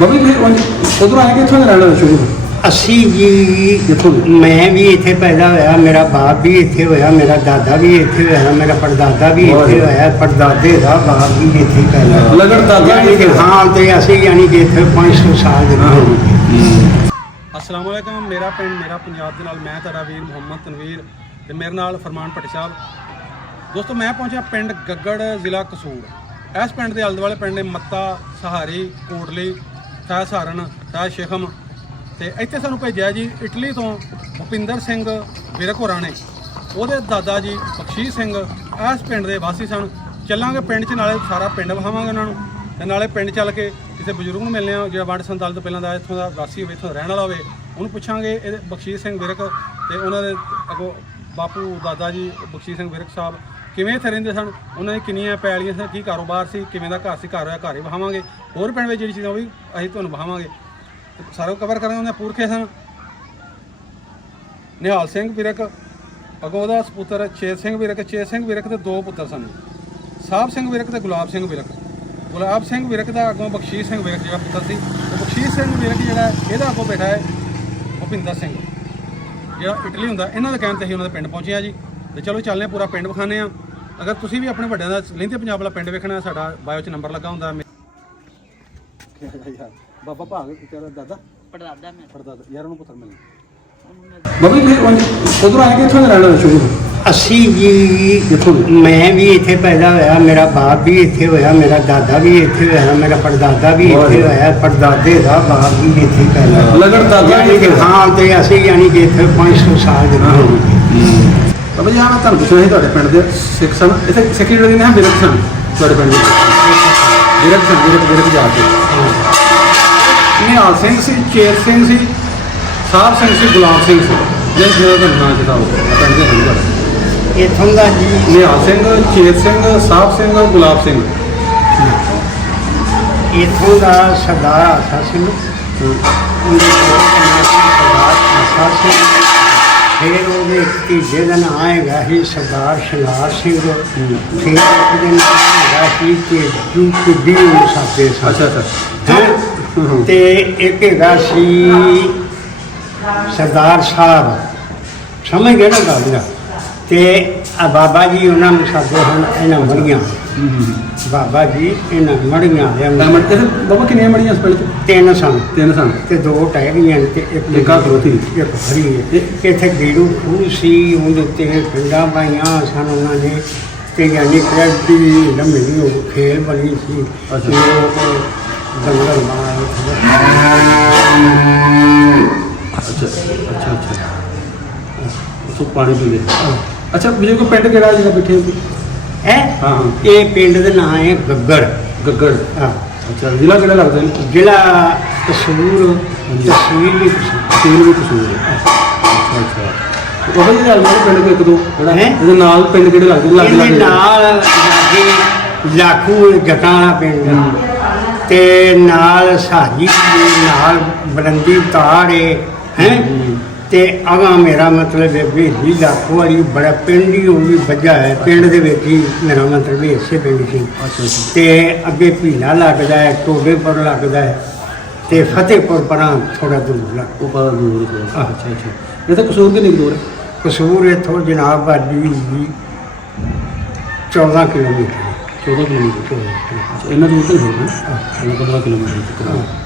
ਬਾਬਾ ਜੀ ਉਧਰ ਆਏ ਕਿੱਥੋਂ ਦੇ ਰਹਿਣ ਵਾਲੇ ਸ਼ੁਰੂ ਤੋਂ? ਅਸੀਂ ਜੀ ਕਿੱਥੋਂ ਦੇ? ਮੈਂ ਵੀ ਇੱਥੇ ਪੈਦਾ ਹੋਇਆ, ਮੇਰਾ ਬਾਪ ਵੀ ਇੱਥੇ ਹੋਇਆ, ਮੇਰਾ ਦਾਦਾ ਵੀ ਇੱਥੇ ਹੋਇਆ, ਮੇਰਾ ਪੜਦਾਦਾ ਵੀ ਇੱਥੇ ਹੋਇਆ, ਪੜਦਾਦੇ ਦਾ ਬਾਪ ਵੀ ਇੱਥੇ ਪੈਦਾ ਹੋਇਆ। ਲਗਨ ਦਾਦਾ ਯਾਨੀ ਕਿ ਹਾਂ, ਤੇ ਅਸੀਂ ਯਾਨੀ ਕਿ ਇੱਥੇ 500 ਸਾਲ ਦੇ ਹੋ ਗਏ। अस्सलाम वालेकुम। मेरा पिंड मेरा पंजाब ਦੇ ਨਾਲ ਮੈਂ ਤੁਹਾਡਾ ਵੀਰ ਮੁਹੰਮਦ ਤਨਵੀਰ ਤੇ ਮੇਰੇ ਨਾਲ ਫਰਮਾਨ ਭੱਟੀ ਸਾਹਿਬ। ਦੋਸਤੋ ਮੈਂ ਪਹੁੰਚਿਆ ਪਿੰਡ ਗੱਗੜ ਜ਼ਿਲ੍ਹਾ ਕਸੂਰ। ਇਸ ਪਿੰਡ ਦੇ ਆਲੇ ਦੁਆਲੇ ਪਿੰਡ ਨੇ ਮੱਤਾ, ਸਹਾਰੀ, ਕੋਟਲੀ, ਤਹਿ ਸਹਾਰਨ, ਤਹਿ ਸ਼ੇਖਮ ਤੇ ਇੱਥੇ ਸਾਨੂੰ ਭੇਜਿਆ ਜੀ ਇਟਲੀ ਤੋਂ ਭੁਪਿੰਦਰ ਸਿੰਘ ਵਿਰਕ ਹੋਰਾਂ ਨੇ। ਉਹਦੇ ਦਾਦਾ ਜੀ ਬਖਸ਼ੀਸ਼ ਸਿੰਘ ਇਸ ਪਿੰਡ ਦੇ ਵਾਸੀ ਸਨ। ਚੱਲਾਂਗੇ ਪਿੰਡ 'ਚ, ਨਾਲੇ ਸਾਰਾ ਪਿੰਡ ਵਿਖਾਵਾਂਗੇ ਉਹਨਾਂ ਨੂੰ ਤੇ ਨਾਲੇ ਪਿੰਡ ਚੱਲ ਕੇ ਕਿਸੇ ਬਜ਼ੁਰਗ ਨੂੰ ਮਿਲਨੇ ਆ ਜਿਹੜਾ ਵੰਡ 47 ਤੋਂ ਪਹਿਲਾਂ ਦਾ ਇੱਥੋਂ ਦਾ ਵਾਸੀ ਹੋਵੇ, ਇੱਥੋਂ ਰਹਿਣ ਵਾਲਾ ਹੋਵੇ। ਉਹਨੂੰ ਪੁੱਛਾਂਗੇ ਇਹਦੇ ਬਖਸ਼ੀਸ਼ ਸਿੰਘ ਵਿਰਕ ਤੇ ਉਹਨਾਂ ਦੇ ਅੱਗੋਂ ਬਾਪੂ ਦਾਦਾ ਜੀ ਬਖਸ਼ੀਸ਼ ਸਿੰਘ ਵਿਰਕ ਸਾਹਿਬ ਕਿਵੇਂ ਇੱਥੇ ਰਹਿੰਦੇ ਸਨ, ਉਹਨਾਂ ਦੀ ਕਿੰਨੀਆਂ ਪੈਲੀਆਂ ਸਨ, ਕੀ ਕਾਰੋਬਾਰ ਸੀ, ਕਿਵੇਂ ਦਾ ਘਰ ਸੀ, ਘਰ ਹੋਇਆ ਘਰ ਹੀ ਵਿਖਾਵਾਂਗੇ। ਹੋਰ ਪਿੰਡ ਵਿੱਚ ਜਿਹੜੀ ਚੀਜ਼ਾਂ ਉਹ ਵੀ ਅਸੀਂ ਤੁਹਾਨੂੰ ਵਿਖਾਵਾਂਗੇ, ਸਾਰਾ ਕਵਰ ਕਰਾਂਗੇ। ਉਹਦੇ ਪੁਰਖੇ ਸਨ ਨਿਹਾਲ ਸਿੰਘ ਵਿਰਕ, ਅੱਗੋਂ ਉਹਦਾ ਸਪੁੱਤਰ ਚੇਤ ਸਿੰਘ ਵਿਰਕ। ਚੇਤ ਸਿੰਘ ਵਿਰਕ ਦੇ ਦੋ ਪੁੱਤਰ ਸਨ, ਸਾਹਿਬ ਸਿੰਘ ਵਿਰਕ ਤੇ ਗੁਲਾਬ ਸਿੰਘ ਵਿਰਕ। ਗੁਲਾਬ ਸਿੰਘ ਵਿਰਕ ਦਾ ਅੱਗੋਂ ਬਖਸ਼ੀਸ਼ ਸਿੰਘ ਵਿਰਕ ਜਿਹੜਾ ਪੁੱਤਰ ਸੀ, ਤੇ ਬਖਸ਼ੀਸ਼ ਸਿੰਘ ਵਿਰਕ ਜਿਹੜਾ ਇਹਦਾ ਅੱਗੋਂ ਬੇਟਾ ਹੈ ਭੁਪਿੰਦਰ ਸਿੰਘ ਜਿਹੜਾ ਇਟਲੀ ਹੁੰਦਾ। ਇਹਨਾਂ ਦੇ ਕਹਿਣ ਤੇ ਅਸੀਂ ਉਹਨਾਂ ਦੇ ਪਿੰਡ ਪਹੁੰਚੇ ਆ ਜੀ। ਤੇ ਚਲੋ ਚੱਲਦੇ ਪੂਰਾ ਪਿੰਡ ਵਿਖਾਉਂਦੇ ਆ। ਅਗਰ ਤੁਸੀਂ ਵੀ ਆਪਣੇ ਵੱਡਿਆਂ ਦਾ ਲਹਿੰਦੇ ਪੰਜਾਬ ਵਾਲਾ ਪਿੰਡ ਵੇਖਣਾ, ਸਾਡਾ ਬਾਇਓ 'ਚ ਨੰਬਰ ਲੱਗਾ ਹੁੰਦਾ। ਬਾਬਾ ਭਾਗ ਤੇਰਾ ਦਾਦਾ ਪੜਦਾਦਾ ਮੈਂ ਪੜਦਾਦਾ ਯਾਰ ਉਹਨੂੰ ਪੁੱਤਰ ਮਿਲਣਾ। ਬਾਬਾ ਜੀ ਉਧਰ ਆਏ ਕਿੱਥੋਂ ਦੇ ਰਹਿਣ ਵਾਲੇ ਸ਼ੁਰੂ ਤੋਂ? ਅਸੀਂ ਜੀ ਕਿੱਥੋਂ ਦੇ? ਮੈਂ ਵੀ ਇੱਥੇ ਪੈਦਾ ਹੋਇਆ, ਮੇਰਾ ਬਾਪ ਵੀ ਇੱਥੇ ਹੋਇਆ, ਮੇਰਾ ਦਾਦਾ ਵੀ ਇੱਥੇ ਹੋਇਆ, ਮੇਰਾ ਪੜਦਾਦਾ ਵੀ ਇੱਥੇ ਹੋਇਆ, ਪੜਦਾਦੇ ਦਾ ਬਾਪ ਵੀ ਇੱਥੇ ਪੈਦਾ ਹੋਇਆ। ਲਗਨ ਦਾਦਾ ਯਾਨੀ ਕਿ ਹਾਂ, ਤੇ ਅਸੀਂ ਯਾਨੀ ਕਿ ਇੱਥੇ 500 ਸਾਲ ਦੇ ਹੋ ਗਏ। ਬਾਬਾ ਜੀ ਮੈਂ ਤੁਹਾਨੂੰ ਪੁੱਛਣਾ ਸੀ, ਤੁਹਾਡੇ ਪਿੰਡ ਦੇ ਸਿੱਖ ਸਨ ਇੱਥੇ ਸਿੱਖੀ ਜਿਹੜੇ ਨੇ ਵਿਰਕ ਸਨ ਤੁਹਾਡੇ ਪਿੰਡ ਦੇ? ਵਿਰਕ ਸਨ, ਵਿਰਕ ਜਾ ਕੇ ਨਿਹਾਲ ਸਿੰਘ ਸੀ, ਚੇਤ ਸਿੰਘ ਸੀ, ਸਾਹਿਬ ਸਿੰਘ ਸੀ, ਗੁਲਾਬ ਸਿੰਘ ਸੀ, ਜਿਹੜਾ ਦਾ ਨਾਂ ਜਿਹਦਾ ਉਹ ਪਿੰਡ ਦੇ ਨੰਬਰ ਇੱਥੋਂ ਦਾ ਜੀ ਨਿਹਾਲ ਸਿੰਘ, ਚੇਤ ਸਿੰਘ, ਸਾਹਿਬ ਸਿੰਘ, ਗੁਲਾਬ ਸਿੰਘ। ਇੱਥੋਂ ਦਾ ਸਰਦਾਰ ਆਸਾ ਸਿੰਘ, ਉਹਦੇ ਸਰਦਾਰ ਆਸਾ ਸਿੰਘ। ਫਿਰ ਉਹਦੇ ਤੀਜੇ ਦਾ ਨਾਂ ਹੈਗਾ ਸੀ ਸਰਦਾਰ ਸ਼ਿੰਗਾਰ ਸਿੰਘ। ਫਿਰ ਉਹਦੇ ਨਾਂ ਹੈਗਾ ਸੀ ਤੇਜੂ ਕੁੱਡੀ ਸਾਦੇ ਸਨ। ਅੱਛਾ ਹੈਂ? ਤੇ ਇੱਕ ਹੈਗਾ ਸੀ ਸਰਦਾਰ ਸਾਹਿਬ, ਸਮਝ ਗਏ ਨਾ ਗੱਲ ਦਾ। ਤੇ ਆ ਬਾਬਾ ਜੀ ਉਹਨਾਂ ਨੂੰ ਸਾਦੇ ਹਨ ਇਹਨਾਂ ਮੜੀਆਂ। ਬਾਬਾ ਜੀ ਇਹਨਾਂ ਮੜੀਆਂ ਬਾਬਾ ਕਿੰਨੀਆਂ ਮੜੀਆਂ ਇਸ ਪਿੰਡ 'ਚ? ਤਿੰਨ ਸਨ। ਤਿੰਨ ਸਨ ਤੇ ਦੋ ਟਹਿ ਗਈਆਂ ਤੇ ਇੱਕ ਨਿੱਕਾ ਖਲੋਤੀ। ਇੱਕ ਫਰੀ ਹੈ। ਇੱਥੇ ਗੇੜੂ ਖੂਹ ਸੀ, ਉਹਦੇ ਉੱਤੇ ਪਿੰਡਾਂ ਪਾਈਆਂ ਸਨ ਉਹਨਾਂ ਨੇ। ਤੇ ਯਾਨੀ ਕਬੱਡੀ ਲੰਮੀ ਉਹ ਖੇਲ ਬਣੀ ਸੀ। ਅੱਛਾ। ਜੰਗਲ ਮਾਰ ਅੱਛਾ ਅੱਛਾ ਅੱਛਾ ਸੋ ਪਾਣੀ ਪੀਂਦੇ। ਅੱਛਾ ਵੀਰੇ ਕੋਈ ਪਿੰਡ ਕਿਹੜਾ ਜਿਹੜਾ ਬੈਠੇ ਹੈ। ਹਾਂ ਹਾਂ ਇਹ ਪਿੰਡ ਦਾ ਨਾਂ ਹੈ ਗੱਗੜ। ਗੱਗੜ। ਹਾਂ। ਅੱਛਾ ਜ਼ਿਲ੍ਹਾ ਕਿਹੜਾ ਲੱਗਦਾ ਜੀ? ਜ਼ਿਲ੍ਹਾ ਕਸੂਰ, ਤਹਿਸੀਲ ਵੀ ਕਸੂਰ। ਤਹਿਸੀਲ ਵੀ ਕਸੂਰ ਹੈ। ਅੱਛਾ ਅੱਛਾ ਉਹ ਜੀ ਨਾਲ ਪਿੰਡ ਕੋਈ ਇੱਕ ਦੋ ਜਿਹੜਾ ਹੈਂ? ਇਹਦੇ ਨਾਲ ਪਿੰਡ ਕਿਹੜੇ ਲੱਗਦੇ? ਇਹਦੇ ਨਾਲ ਲਾਗੇ ਲਾਖੂ ਜਟਾਂ ਵਾਲਾ ਪਿੰਡ ਤੇ ਨਾਲ ਸਾਜੀ ਨਾਲ ਬਲੰਦੀ ਤਾੜ ਹੈ। ਤੇ ਅਗਾਂ ਮੇਰਾ ਮਤਲਬ ਹੈ ਵੀ ਲਾਖੂ ਵਾਲੀ ਬੜਾ ਪਿੰਡ ਹੀ ਉਹ ਵੀ ਵੱਜਾ ਹੈ। ਪਿੰਡ ਦੇ ਵਿੱਚ ਹੀ ਮੇਰਾ ਮਤਲਬ ਵੀ ਇਸੇ ਪਿੰਡ ਸੀ। ਅੱਛਾ ਅੱਛਾ ਤੇ ਅੱਗੇ ਭੀਲਾ ਲੱਗਦਾ ਹੈ, ਟੋਡੇਪੁਰ ਲੱਗਦਾ ਹੈ ਤੇ ਫਤਿਹਪੁਰ ਪਰਾਂ ਥੋੜਾ ਦੂਰ ਲੱਗ। ਉਹ ਪਤਾ ਦੂਰ ਥੋੜਾ। ਅੱਛਾ ਅੱਛਾ ਇਹ ਤਾਂ ਕਸੂਰ ਕਿੰਨੀ ਕੁ ਦੂਰ ਹੈ? ਕਸੂਰ ਇੱਥੋਂ ਜਨਾਬ ਵਾਲੀ 14 ਕਿਲੋਮੀਟਰ। 14 ਕਿਲੋਮੀਟਰ। ਅੱਛਾ ਇੰਨਾ ਦੂਰ ਤਾਂ ਨਹੀਂ ਹੋਣਾ, 15 ਕਿਲੋਮੀਟਰ ਤੱਕ।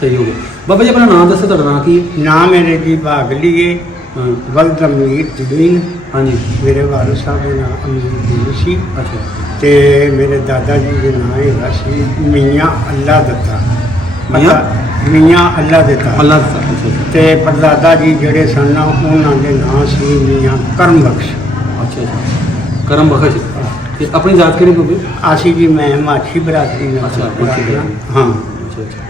ਸਹੀ ਹੋ ਗਿਆ। ਬਾਬਾ ਜੀ ਆਪਣਾ ਨਾਮ ਦੱਸੋ, ਤੁਹਾਡਾ ਨਾਂ ਕੀ ਹੈ? ਨਾਮ ਮੇਰੇ ਜੀ ਬਾਗਲੀਏ ਹਾਂ ਵਲਦਮੀਰ ਜਦੀਨ। ਹਾਂਜੀ। ਮੇਰੇ ਵਾਲਦ ਸਾਹਿਬ ਦਾ ਨਾਮ ਅਮੀਰ ਜੀ ਸੀ। ਅੱਛਾ ਤੇ ਮੇਰੇ ਦਾਦਾ ਜੀ ਦੇ ਨਾਂ ਹੈਗਾ ਸੀ ਮੀਆਂ ਅੱਲਾ ਦਿੱਤਾ। ਮੀਆਂ ਅੱਲਾ ਦਿੱਤਾ। ਅੱਲਾ ਦਿੱਤਾ। ਅੱਛਾ ਅੱਛਾ ਤੇ ਪੜਦਾਦਾ ਜੀ ਜਿਹੜੇ ਸਨ ਉਹਨਾਂ ਦੇ ਨਾਂ ਸੀ ਮੀਆਂ ਕਰਮ ਬਖਸ਼। ਅੱਛਾ ਅੱਛਾ ਕਰਮ ਬਖਸ਼। ਤੇ ਆਪਣੀ ਜ਼ਾਤ ਕਿਹੜੀ ਹੋਵੇ? ਆਸੀ ਜੀ ਮੈਂ ਮਾਛੀ ਬਰਾਦਰੀ ਨਾਲ। ਅੱਛਾ, ਮਾਛੀ ਬਰਾਦਰੀ। ਹਾਂ। ਅੱਛਾ ਅੱਛਾ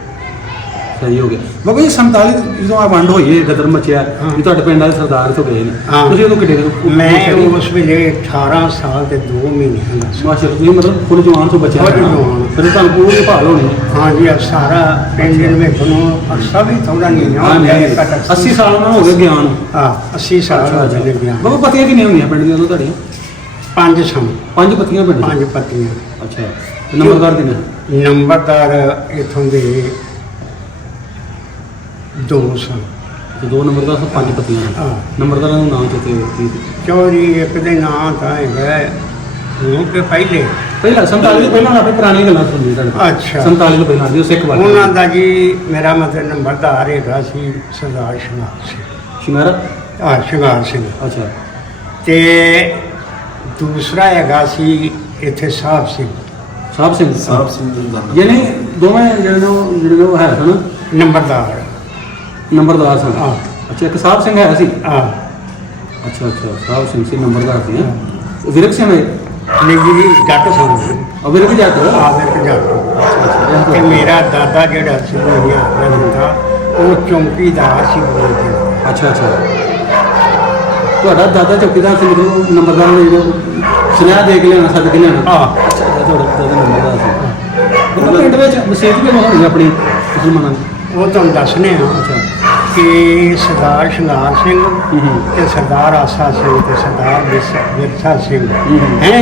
ਸਹੀ ਹੋ ਗਿਆ। ਬਾਬਾ ਜੀ 47 ਜਦੋਂ ਆ ਵੰਡ ਹੋਈ ਹੈ, ਗਦਰ ਮਚਿਆ ਵੀ ਤੁਹਾਡੇ ਪਿੰਡ ਵਾਲੇ ਸਰਦਾਰ ਤੋਂ ਗਏ ਨੇ, ਤੁਸੀਂ ਉਦੋਂ ਕਿੱਡੇ ਮੈਂ ਉਸ ਵੇਲੇ 18 ਸਾਲ ਤੇ 2 ਮਹੀਨੇ ਦਾ ਸੀ। ਮਾਸ਼ਾ ਤੁਸੀਂ ਮਤਲਬ ਫੁੱਲ ਜਵਾਨ ਤੋਂ ਬੱਚਿਆ। ਫੁੱਲ ਜਵਾਨ। ਫਿਰ ਤੁਹਾਨੂੰ ਪੂਰੀ ਭਾਲ ਹੋਣੀ। ਹਾਂ ਜੀ ਸਾਰਾ ਪਿੰਡ ਦੇ ਵਿੱਚ ਨੂੰ ਅਰਸਾ ਵੀ ਥੋੜਾ ਨਹੀਂ ਹਾਂ ਨਹੀਂ 80 ਸਾਲ ਨਾਲ ਹੋ ਗਏ ਗਿਆ ਨੂੰ। ਹਾਂ 80 ਸਾਲ ਹੋ ਗਏ ਗਿਆ। ਬਾਬਾ ਪਤੀਆਂ ਕਿੰਨੀਆਂ ਹੁੰਦੀਆਂ ਪਿੰਡ ਦੀਆਂ ਉਦੋਂ ਤੁਹਾਡੀਆਂ? 5 ਸਨ। 5 ਪਤੀਆਂ ਪਿੰਡ? 5 ਪਤੀਆਂ। ਅੱਛਾ ਨੰਬਰਦਾਰ ਦੇ ਨੇ? ਨੰਬਰਦਾਰ ਇੱਥੋਂ ਦੇ 2 ਸਨ। ਤੇ 2 ਨੰਬਰਦਾਰ ਸਨ 5 ਪੱਤੀਆਂ ਨੇ। ਹਾਂ। ਨੰਬਰਦਾਰਾਂ ਨੂੰ ਨਾਮ ਚੇਤੇ ਕੀ ਸੀ? ਚੌਧਰੀ ਇੱਕ ਦੇ ਨਾਂ ਤਾਂ ਹੈਗਾ ਉਹ ਕਿ ਪਹਿਲੇ ਪਹਿਲਾਂ 47 ਤੋਂ ਪਹਿਲਾਂ ਆਪਣੀ ਪੁਰਾਣੀ ਗੱਲਾਂ ਸੁਣਦੀ ਤੁਹਾਡੇ ਕੋਲ। ਅੱਛਾ। 47 ਤੋਂ ਪਹਿਲਾਂ ਜੋ ਸਿੱਖ ਵਾਲੇ ਉਹਨਾਂ ਦਾ ਜੀ ਮੇਰਾ ਮਤਲਬ ਨੰਬਰਦਾਰ ਹੈਗਾ ਸੀ ਸਰਦਾਰ ਸ਼ਿੰਗਾਰ ਸਿੰਘ। ਸ਼ਿੰਗਾਰਾ। ਸ਼ਿੰਗਾਰ ਸਿੰਘ। ਅੱਛਾ। ਤੇ ਦੂਸਰਾ ਹੈਗਾ ਸੀ ਇੱਥੇ ਸਾਹਿਬ ਸਿੰਘ। ਸਾਹਿਬ ਸਿੰਘ। ਸਾਹਿਬ ਸਿੰਘ ਦਾ ਯਾਨੀ ਦੋਵੇਂ ਜਿਹੜੇ ਉਹ ਹੈ ਸਨ ਨੰਬਰਦਾਰ। ਨੰਬਰਦਾਰ ਸਨ। ਹਾਂ। ਅੱਛਾ, ਇੱਕ ਸਾਹਿਬ ਸਿੰਘ ਹੈ ਸੀ। ਹਾਂ। ਅੱਛਾ ਸਾਹਿਬ ਸਿੰਘ ਸੀ ਨੰਬਰਦਾਰ ਸੀ। ਉਹ ਵਿਰਕ ਸਿੰਘ ਹੈ। ਨਹੀਂ ਜੀ ਜੱਟ ਸਿੰਘ। ਉਹ ਵਿਰਕ ਜੱਟ। ਆਦਰ ਜੱਟ। ਤੇ ਮੇਰਾ ਦਾਦਾ ਜਿਹੜਾ ਸੀ ਮੇਰਾ ਉਹ ਚੌਂਕੀਦਾਰ ਸੀ ਬੋਲ ਕੇ। ਅੱਛਾ। ਤੁਹਾਡਾ ਦਾਦਾ ਚੌਕੀਦਾਰ ਸੀ, ਮਤਲਬ ਨੰਬਰਦਾਰ ਨੇ ਸੁਨੇਹਾ ਦੇ ਕੇ ਲਿਆਉਣਾ, ਸੱਦ ਕੇ ਲਿਆਉਣਾ। ਹਾਂ। ਅੱਛਾ, ਤੁਹਾਡਾ ਦਾਦਾ ਨੰਬਰਦਾਰ ਸੀ। ਉਹ ਪਿੰਡ ਵਿੱਚ ਮਸੀਤ ਵੀ ਹੋਣੀ ਆਪਣੀ ਮੁਸਲਮਾਨਾਂ ਦੀ। ਉਹ ਤੁਹਾਨੂੰ ਦੱਸਨੇ ਆ ਅੱਛਾ। ਕਿ ਸਰਦਾਰ ਸ਼ਿੰਗਾਰ ਸਿੰਘ ਤੇ ਸਰਦਾਰ ਆਸਾ ਸਿੰਘ ਤੇ ਸਰਦਾਰ ਵਿਰਸਾ ਸਿੰਘ ਹੈ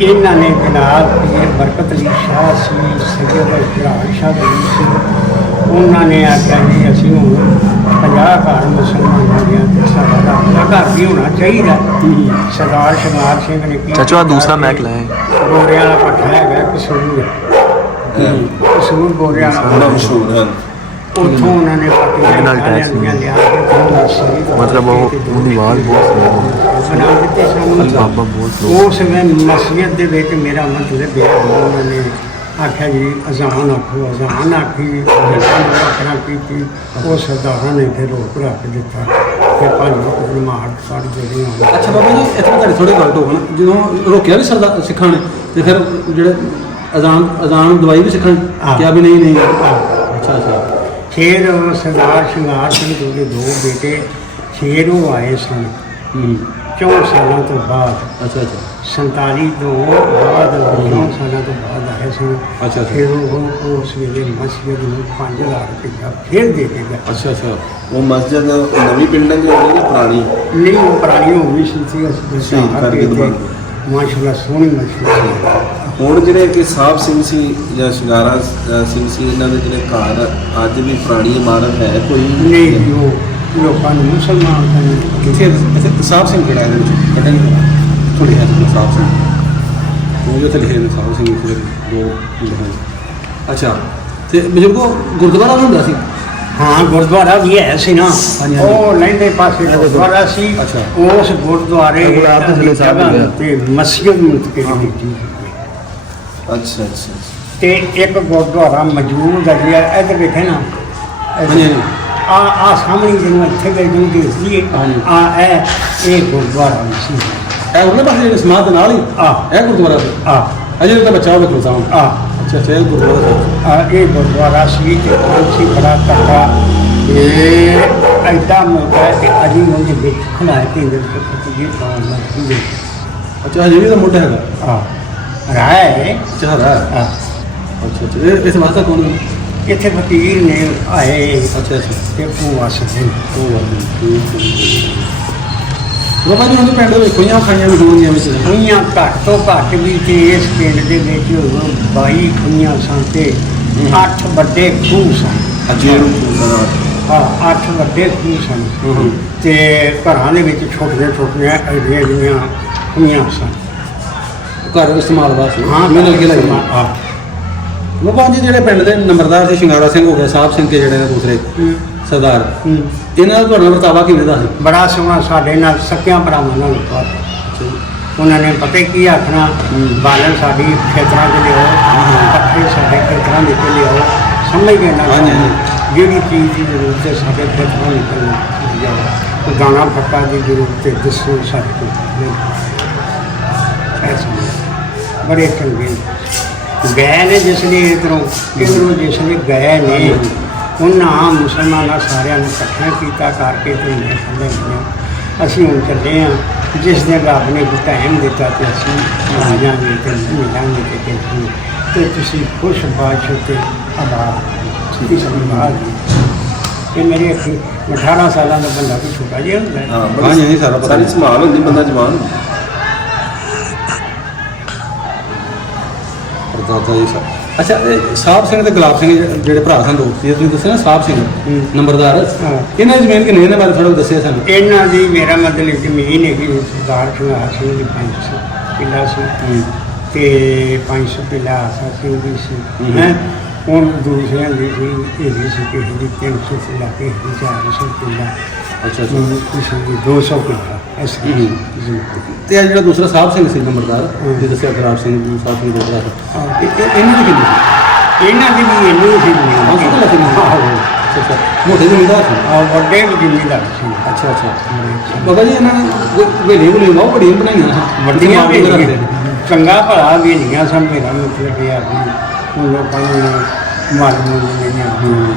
ਇਹਨਾਂ ਨੇ ਜਨਾਬ ਪੀਰ ਬਰਕਤ ਅਲੀ ਸ਼ਾਹ ਸੀ, ਸੈਯਦ ਇਕਰਾਮ ਸ਼ਾਹ ਅਲੀ ਸੀ। ਉਹਨਾਂ ਨੇ ਆਖਿਆ ਜੀ ਅਸੀਂ ਹੁਣ 50 ਘਰ ਮੁਸਲਮਾਨਾਂ ਦੀਆਂ ਤੇ ਸਾਡਾ ਆਪਣਾ ਘਰ ਵੀ ਹੋਣਾ ਚਾਹੀਦਾ। ਸਰਦਾਰ ਸ਼ਿੰਗਾਰ ਸਿੰਘ ਨੇ ਕੀ ਚਾਚਾ ਦੂਸਰਾ ਮੈਕ ਲਾਇਆ ਗੋਰਿਆਂ ਵਾਲਾ ਪੱਠਾ ਹੈਗਾ ਕਸੂਰ। ਕਸੂਰ ਗੋਰਿਆਂ ਵਾਲਾ ਬੜਾ ਮਸ਼ਹੂਰ ਹੈ। ਉੱਥੋਂ ਉਹਨਾਂ ਨੇ ਇਹਦੇ ਨਾਲ ਟੈਕਸ ਮਤਲਬ ਉਹਦੀ ਆਵਾਜ਼ ਬਹੁਤ ਬਣਾ ਦਿੱਤੇ ਸਾਨੂੰ। ਬਾਬਾ ਬਹੁਤ ਉਸ ਵੇਲੇ ਮਸਜਿਦ ਦੇ ਵਿੱਚ ਮੇਰਾ ਮਤਲਬ ਹੈ ਉਹਨਾਂ ਨੇ ਆਖਿਆ ਜੀ ਅਜ਼ਾਨ ਆਖੋ, ਅਜ਼ਾਨ ਆਖੀ ਆਪਣਾ ਕੀਤੀ। ਉਹ ਸਰਦਾਰਾਂ ਨੇ ਫਿਰ ਰੋਕ ਰੱਖ ਦਿੱਤਾ ਕਿ 5 ਵਕਤ ਨਮਾਜ਼ ਪੜ੍ਹ ਜਿਹੜੀਆਂ। ਅੱਛਾ ਬਾਬਾ ਜੀ, ਇੱਥੇ ਤੁਹਾਡੀ ਥੋੜੀ ਗੱਲ ਟੋਕ ਨਾ, ਜਦੋਂ ਰੋਕਿਆ ਵੀ ਸਰਦਾਰ ਸਿੱਖਾਂ ਨੇ ਤੇ ਫਿਰ ਜਿਹੜੇ ਅਜ਼ਾਨ ਦਵਾਈ ਵੀ ਸਿੱਖਾਂ ਨੇ ਕਿਹਾ ਵੀ ਨਹੀਂ। ਅੱਛਾ। ਫਿਰ ਸਰਦਾਰ ਸ਼ਿੰਗਾਰ ਸਿੰਘ ਦੇ 2 ਬੇਟੇ ਫਿਰ ਉਹ ਆਏ ਸਨ 4 ਸਾਲਾਂ ਤੋਂ ਬਾਅਦ। ਅੱਛਾ। 47 ਤੋਂ ਬਾਅਦ 4 ਸਾਲਾਂ ਤੋਂ ਬਾਅਦ ਆਏ ਸਨ। ਅੱਛਾ। ਫਿਰ ਉਹ ਉਸ ਵੇਲੇ ਮਸਜਿਦ ਨੂੰ 5000 ਰੁਪਇਆ ਫਿਰ ਦੇ ਕੇ ਗਿਆ। ਅੱਛਾ। ਉਹ ਮਸਜਿਦ ਨਵੀਂ ਪਿੰਡਾਂ ਦੀ ਹੋਣੀ ਜਾਂ ਪੁਰਾਣੀ? ਨਹੀਂ, ਉਹ ਪੁਰਾਣੀ ਹੋ ਗਈ ਸੀ ਸ਼ਹੀਦ ਕਰਕੇ ਦੁਬਾਰਾ। ਮਾਸ਼ਾਅੱਲਾ ਸੋਹਣੀ ਮਸਜਿਦ। ਹੁਣ ਜਿਹੜੇ ਕਿ ਸਾਹਿਬ ਸਿੰਘ ਸੀ ਜਾਂ ਸ਼ਿੰਗਾਰਾ ਸਿੰਘ ਸੀ, ਇਹਨਾਂ ਦੇ ਜਿਹੜੇ ਘਰ ਅੱਜ ਵੀ ਪੁਰਾਣੀ ਇਮਾਰਤ ਹੈ ਕੋਈ? ਨਹੀਂ, ਉਹ ਲੋਕਾਂ ਨੂੰ ਮੁਸਲਮਾਨ ਕਰਨ ਕਿੱਥੇ ਸਾਹਿਬ ਸਿੰਘ ਕਿਹੜਾ ਇਹਦੇ ਵਿੱਚ ਕੱਢਣ ਥੋੜੀ ਹੈ ਸਾਹਿਬ ਸਿੰਘ ਉਹ ਜੋ ਲਿਖੇ ਨੇ ਸਾਹਿਬ ਸਿੰਘ ਫਿਰ 2 ਲਿਖੇ। ਅੱਛਾ। ਤੇ ਬਜ਼ੁਰਗੋ ਗੁਰਦੁਆਰਾ ਵੀ ਹੁੰਦਾ ਸੀ? ਹਾਂ, ਗੁਰਦੁਆਰਾ ਵੀ ਹੈ ਸੀ ਨਾ। ਹਾਂਜੀ। ਉਹ ਲਹਿੰਦੇ ਪਾਸੇ ਗੁਰਦੁਆਰਾ ਸੀ। ਅੱਛਾ। ਉਸ ਗੁਰਦੁਆਰੇ ਦੀ ਜਗ੍ਹਾ ਤੇ ਮਸਜਿਦ ਮੁੰਤਕਿਲ ਕੀਤੀ। ਅੱਛਾ। ਤੇ ਇੱਕ ਗੁਰਦੁਆਰਾ ਮੌਜੂਦ ਹੈ ਜੀ, ਇੱਧਰ ਵੇਖੇ ਨਾ। ਹਾਂਜੀ। ਆ ਸਾਹਮਣੇ ਜਿਹਨੂੰ ਇੱਥੇ ਗਏ ਜਿਹਨੂੰ ਦੇਖਦੀ ਹੈ ਇਹ ਗੁਰਦੁਆਰਾ ਸੀ। ਇਹ ਉਹਨਾਂ ਪਾਸੇ ਜਿਹੜੇ ਸਮਾਧ ਦੇ ਨਾਲ ਹੀ ਇਹ ਗੁਰਦੁਆਰਾ ਸੀ। ਅਜੇ ਤਾਂ ਬੱਚਾ ਵੇਖੋ ਸਾਹਮਣੇ। ਅੱਛਾ। ਇਹ ਗੁਰਦੁਆਰਾ ਇਹ ਗੁਰਦੁਆਰਾ ਸੀ ਤੇ ਸੀ ਬੜਾ ਤਕੜਾ। ਇਹ ਐਡਾ ਮੋਟਾ ਹੈ ਕਿ ਅਜੀ ਉਹਦੇ ਵਿੱਚ ਖਲਾਏ ਤੇ ਅੰਦਰ ਜੀ ਪਾਉਣਾ। ਅੱਛਾ, ਹਜੇ ਵੀ ਤਾਂ ਮੋਟਾ ਹੈਗਾ। ਰਾਏ ਹੈ। ਅੱਛਾ। ਅੱਛਾ। ਇਹ ਇਸ ਵਾਸਤੇ ਕੌਣ ਹੈ? ਇੱਥੇ ਫਕੀਰ ਨੇ ਆਏ। ਅੱਛਾ। ਤੇ ਭੂਆ ਸੱਜਣ ਬਾਬਾ ਜੀ ਉਹਦੇ ਪਿੰਡ ਦੇ ਵਿੱਚ ਖੋਈਆਂ ਖਾਈਆਂ ਵੀ ਹੋਣਗੀਆਂ ਵਿੱਚ? ਖੂਹੀਆਂ ਘੱਟ ਤੋਂ ਘੱਟ ਵੀ ਤੇ ਇਸ ਪਿੰਡ ਦੇ ਵਿੱਚ 22 ਖੂਹੀਆਂ ਸਨ ਤੇ 8 ਵੱਡੇ ਖੂਹ ਸਨ। ਅਜੇ ਹਾਂ, 8 ਵੱਡੇ ਖੂਹ ਸਨ ਤੇ ਘਰਾਂ ਦੇ ਵਿੱਚ ਛੋਟੀਆਂ ਐਡੀਆਂ ਜਿਹੀਆਂ ਖੂਹੀਆਂ ਸਨ। ਘਰ ਇਸਤੇਮਾਲ ਵਾਸਤੇ? ਹਾਂ, ਮਿਲ ਕੇ ਲਾਈ। ਹਾਂ। ਬਾਬਾ ਜੀ ਜਿਹੜੇ ਪਿੰਡ ਦੇ ਨੰਬਰਦਾਰ ਸੀ, ਸ਼ਿੰਗਾਰਾ ਸਿੰਘ ਹੋ ਗਿਆ, ਸਾਹਿਬ ਸਿੰਘ ਕੇ ਜਿਹੜੇ ਨੇ ਦੂਸਰੇ ਸਰਦਾਰ, ਇਹਨਾਂ ਦਾ ਤੁਹਾਡਾ ਵਰਤਾਵਾ ਕਿਵੇਂ ਦਾ ਸੀ? ਬੜਾ ਸੋਹਣਾ ਸਾਡੇ ਨਾਲ ਸਕਿਆਂ ਭਰਾਵਾਂ ਨਾਲ ਵਰਤਾਵਾ। ਉਹਨਾਂ ਨੇ ਪਤਾ ਕੀ ਆਖਣਾ, ਬਾਲਣ ਸਾਡੀ ਖੇਤਰਾਂ 'ਚ ਲਿਆਓ, ਪੱਠੇ ਸਾਡੇ ਖੇਤਰਾਂ ਵਿੱਚ ਲਿਆਓ। ਸਮਝ ਗਏ ਨਾ? ਜਿਹੜੀ ਚੀਜ਼ ਦੀ ਜ਼ਰੂਰਤ ਹੈ ਸਾਡੇ ਖੇਤਰਾਂ ਵਿੱਚ ਜਾਓ। ਦਾਣਾ ਫੱਕਾ ਦੀ ਜ਼ਰੂਰਤ ਹੈ, ਦੱਸੋ ਸਾਡੇ ਕੋਲ। ਬੜੇ ਚੰਗੇ ਗਏ ਨੇ ਜਿਸ ਨੇ ਇੱਧਰੋਂ ਜਿਸ ਨੇ ਗਏ ਨੇ ਉਹਨਾਂ ਮੁਸਲਮਾਨਾਂ ਸਾਰਿਆਂ ਨੂੰ ਇਕੱਠਿਆਂ ਕੀਤਾ ਕਰਕੇ ਤੇ ਮੈਂ ਸਮਝਿਆ ਅਸੀਂ ਹੁਣ ਚੱਲੇ ਹਾਂ। ਜਿਸ ਦਿਨ ਰੱਬ ਨੇ ਟਾਈਮ ਦਿੱਤਾ ਤੇ ਅਸੀਂ ਆ ਜਾਵਾਂਗੇ ਤੇ ਮਿਲਾਂਗੇ ਤੇ ਤੁਸੀਂ ਖੁਸ਼ ਬਾਸ਼ੋ ਤੇ ਆਬਾਦ ਇਸ ਬਾਤ ਕਿ ਮੇਰੇ 18 ਸਾਲਾਂ ਦਾ ਬੰਦਾ ਕੋਈ ਛੋਟਾ ਜਿਹਾ ਹੁੰਦਾ ਹੈ। ਹਾਂਜੀ, ਸਾਰੀ ਸੰਭਾਲ ਹੁੰਦੀ ਬੰਦਾ ਜਵਾਨ। ਦਾਦਾ ਜੀ ਸਾਹਿਬ ਅੱਛਾ ਇਹ ਸਾਹਿਬ ਸਿੰਘ ਤੇ ਗੁਲਾਬ ਸਿੰਘ ਜਿਹੜੇ ਭਰਾ ਸਨ ਦੋਸਤ ਸੀ ਤੁਸੀਂ ਦੱਸਿਆ ਨਾ ਸਾਹਿਬ ਸਿੰਘ ਨੰਬਰਦਾਰ ਹਾਂ। ਇਹਨਾਂ ਦੀ ਜ਼ਮੀਨ ਕਿੰਨੀ ਇਹਨਾਂ ਬਾਰੇ ਥੋੜਾ ਦੱਸਿਆ ਸਾਨੂੰ। ਇਹਨਾਂ ਦੀ ਮੇਰਾ ਮਤਲਬ ਜ਼ਮੀਨ ਹੈਗੀ ਸਰਦਾਰ ਸ਼ਿੰਗਾਰ ਸਿੰਘ ਦੀ 500 ਕਿੱਲਾ ਸੀ ਤੇ 500 ਕਿੱਲਾ ਆਸਾ ਸਿੰਘ ਦੀ ਸੀ ਹੈ ਹੁਣ ਦੂਸਰਿਆਂ ਦੀ ਸੀ ਇਹਦੀ ਸੀ ਕਿਸੇ ਦੀ 300 ਕਿੱਲਾ ਕਿਸੇ ਦੀ 400 ਕਿੱਲਾ ਅੱਛਾ ਕਿਸੇ ਦੀ 200 ਕਿੱਲਾ ਇਸ ਹੂੰ। ਤੇ ਇਹ ਜਿਹੜਾ ਦੂਸਰਾ ਸਾਹਿਬ ਸਿੰਘ ਸੀ ਨੰਬਰਦਾਰ ਜੇ ਦੱਸਿਆ ਗੁਲਾਬ ਸਿੰਘ ਸਾਹਿਬ ਸਿੰਘ ਦੇ ਭਰਾ ਇਹਨਾਂ ਦੀ ਕਿੰਨੀ ਸੀ? ਇਹਨਾਂ ਦੀ ਵੀ ਇੰਨੀ ਸੀ ਜ਼ਮੀਨ। 500 ਕਿੱਲਾ ਸੀ ਅੱਛਾ ਅੱਛਾ ਮੋਟੇ ਜ਼ਮੀਨਦਾਰ ਸੀ। ਵੱਡੇ ਵੀ ਜ਼ਿਮੀਂਦਾਰ ਸੀ। ਅੱਛਾ ਅੱਛਾ ਬਾਬਾ ਜੀ ਇਹਨਾਂ ਨੇ ਵੇਲੇ ਵੇਲੇ ਬਹੁਤ ਬੜੀਆਂ ਬਣਾਈਆਂ ਸਨ ਵੱਡੀਆਂ ਵੀ ਰੱਖਦੇ ਨੇ। ਚੰਗਾ ਭਲਾ ਵੀ ਨਹੀਂ ਸਨ ਮੇਰਾ ਮਤਲਬ ਇਹ ਆ ਵੀ ਹੁਣ ਲੋਕਾਂ ਨੂੰ ਮਾਲ ਮੂਲ ਨਹੀਂ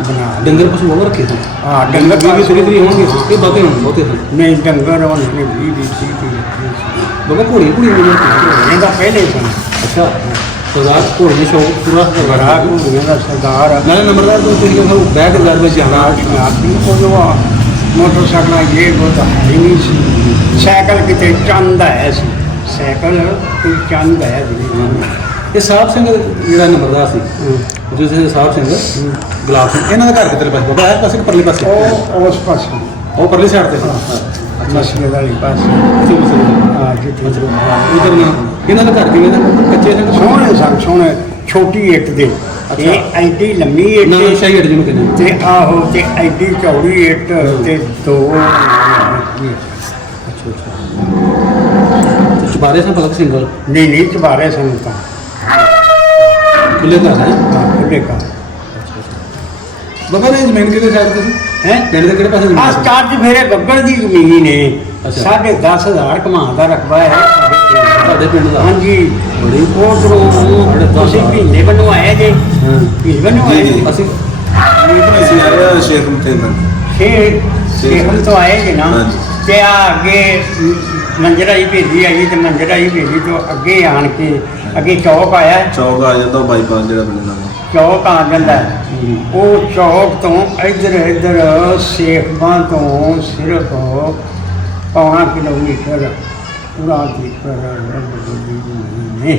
ਬਣਾ ਡੰਗਰ ਪਸ਼ੂ ਬਹੁਤ ਰੱਖੇ ਸਨ। ਹਾਂ ਡੰਗਰ ਵੀ ਥੋੜੀ ਥੋੜੀ ਹੋਣਗੇ ਇਹ ਬਾਤੇ ਹੋਣ ਬਹੁਤੇ ਸਨ। ਨਹੀਂ ਡੰਗਰ ਉਹਨਾਂ ਨੇ 20 ਬਾਬਾ ਘੋੜੀਆਂ ਘੋੜੀਆਂ ਵੀ ਇਹਦਾ ਪਹਿਲੇ ਸਨ। ਅੱਛਾ ਸਰਦਾਰ ਘੋੜੀ ਦੇ ਸ਼ੌਕ ਪੂਰਾ ਬੜਾ ਘੋੜੀਆਂ ਦਾ ਸਰਦਾਰ ਆ। ਨਾਲੇ ਨੰਬਰਦਾਰ ਤੋਂ ਤੁਸੀਂ ਕਹਿੰਦੇ ਬੈਠ ਕੇ ਵਿੱਚ ਜਾਣਾ ਆਦਮੀ ਕੋ ਜੋ ਆ ਮੋਟਰਸਾਈਕਲ ਇਹ ਬਹੁਤ ਹੈ ਨਹੀਂ ਸੀ। ਸਾਈਕਲ ਕਿਤੇ ਚੰਦ ਆਇਆ ਸੀ ਸਾਈਕਲ ਕੋਈ ਚੰਦ ਆਇਆ ਸੀ। ਇਹ ਸਾਹਿਬ ਸਿੰਘ ਜਿਹੜਾ ਨੰਬਰਦਾਰ ਸੀ ਜਿਸ ਸਾਹਿਬ ਸਿੰਘ ਗੁਲਾਬ ਸਿੰਘ ਇਹਨਾਂ ਦਾ ਘਰ ਕਿੱਧਰ ਪਾਸੇ ਬਾਬਾ ਇਸ ਪਾਸੇ ਕਿ ਪਰਲੇ ਪਾਸੇ ਉਹ ਉਸ ਪਾਸੇ ਉਹ ਪਰਲੀ ਸਾਈਡ ਤੇ ਸੀ। ਮਸਲੇ ਵਾਲੀ ਪਾਸੇ ਅੱਛਾ ਮਸਲੇ ਹਾਂ ਜਿੱਥੇ ਉਧਰ ਨਾ ਇਹਨਾਂ ਦਾ ਘਰ ਕਿਵੇਂ ਦਾ ਕੱਚੇ ਸਿੰਘ ਸੋਹਣੇ ਸਨ ਸੋਹਣੇ ਛੋਟੀ ਇੱਟ ਦੇ ਇਹ ਐਡੀ ਲੰਮੀ ਇੱਟ ਨਾ ਸ਼ਾਹੀ ਹਟ ਜਿਹਨੂੰ ਕਹਿੰਦੇ ਤੇ ਆਹੋ ਤੇ ਐਡੀ ਚੌੜੀ ਇੱਟ ਤੇ ਦੋ ਅੱਛਾ ਅੱਛਾ ਚੁਬਾਰੇ ਸਾਂ ਭਗਤ ਸਿੰਘ ਨਹੀਂ ਨਹੀਂ ਚਬਾਰੇ ਸਨ ਤਾਂ ਖੁੱਲੇ ਘਰ ਹੈ ਖੁੱਲੇ ਕਾ ਬਾਬਾ ਨੇ ਜ਼ਮੀਨ ਕਿਹਦੇ ਸਾਈਡ ਤੇ ਸੀ ਹੈ ਪਿੰਡ ਦੇ ਕਿਹੜੇ ਪਾਸੇ ਜ਼ਮੀਨ ਆ ਸੀ? ਸਟਾਰਟ ਫੇਰੇ ਗੱਗੜ ਦੀ ਜ਼ਮੀਨ ਹੈ ਅੱਛਾ। 10,500 ਕਮਾਂ ਦਾ ਰਕਬਾ ਹੈ ਸਾਡੇ ਪਿੰਡ ਦਾ ਹਾਂਜੀ ਬੜੀ ਉਧਰੋਂ ਤੁਸੀਂ ਮਹੀਨੇ ਬਣਵਾਏ ਜੇ ਹਾਂ ਮਹੀਨੇ ਬਣਵਾਏ ਜੀ, ਜੀ। ਅਸੀਂ ਅਸੀਂ ਆ ਰਹੇ ਹਾਂ ਸ਼ੇਖ ਮਤੇਂਦਰ ਸੇਖਮ ਤੋਂ ਆਏ ਜੀ ਨਾ ਹਾਂਜੀ। ਤੇ ਆ ਅੱਗੇ ਮੰਜਰਾ ਹੀ ਭੇਜੀ ਆਈ ਤੇ ਮੰਜਰਾ ਹੀ ਭੇਜੀ ਤੋਂ ਅੱਗੇ ਆਣ ਕੇ ਅੱਗੇ ਚੌਕ ਆਇਆ ਚੌਕ ਆ ਜਾਂਦਾ ਬਾਈਪਾਸ ਜਿਹੜਾ ਬਣਨਾ ਚੌਕ ਆ ਜਾਂਦਾ ਹੈ। ਉਹ ਚੌਕ ਤੋਂ ਇੱਧਰ ਸੇਖਾਂ ਤੋਂ ਸਿਰਫ 5 ਕਿਲੋਮੀਟਰ ਪੂਰਾ ਦੀ ਨੇ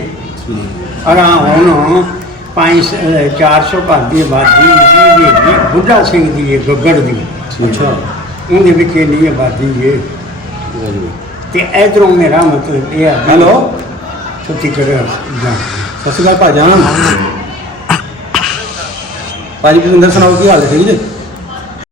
ਅਰਾ ਹੁਣ 400 ਘਰ ਦੀ ਆਬਾਦੀ ਇਹ ਬੁੱਢਾ ਸਿੰਘ ਦੀ ਹੈ ਗੱਗੜ ਦੀ ਅੱਛਾ ਉਹਦੇ ਵਿੱਚ ਇੰਨੀ ਆਬਾਦੀ ਹੈ ਤੇ ਇਧਰੋਂ ਮੇਰਾ ਮਤਲਬ ਇਹ ਹੈ ਹੈਲੋ ਛੁੱਟੀ ਕਰਿਆ ਜਾਂ ਸਤਿ ਸ਼੍ਰੀ ਅਕਾਲ ਭਾਜਾਨ ਭਾਜੀ ਕਿੰਦਰ ਸੁਣਾਓ ਕੀ ਹਾਲ ਹੈ ਠੀਕ ਜੀ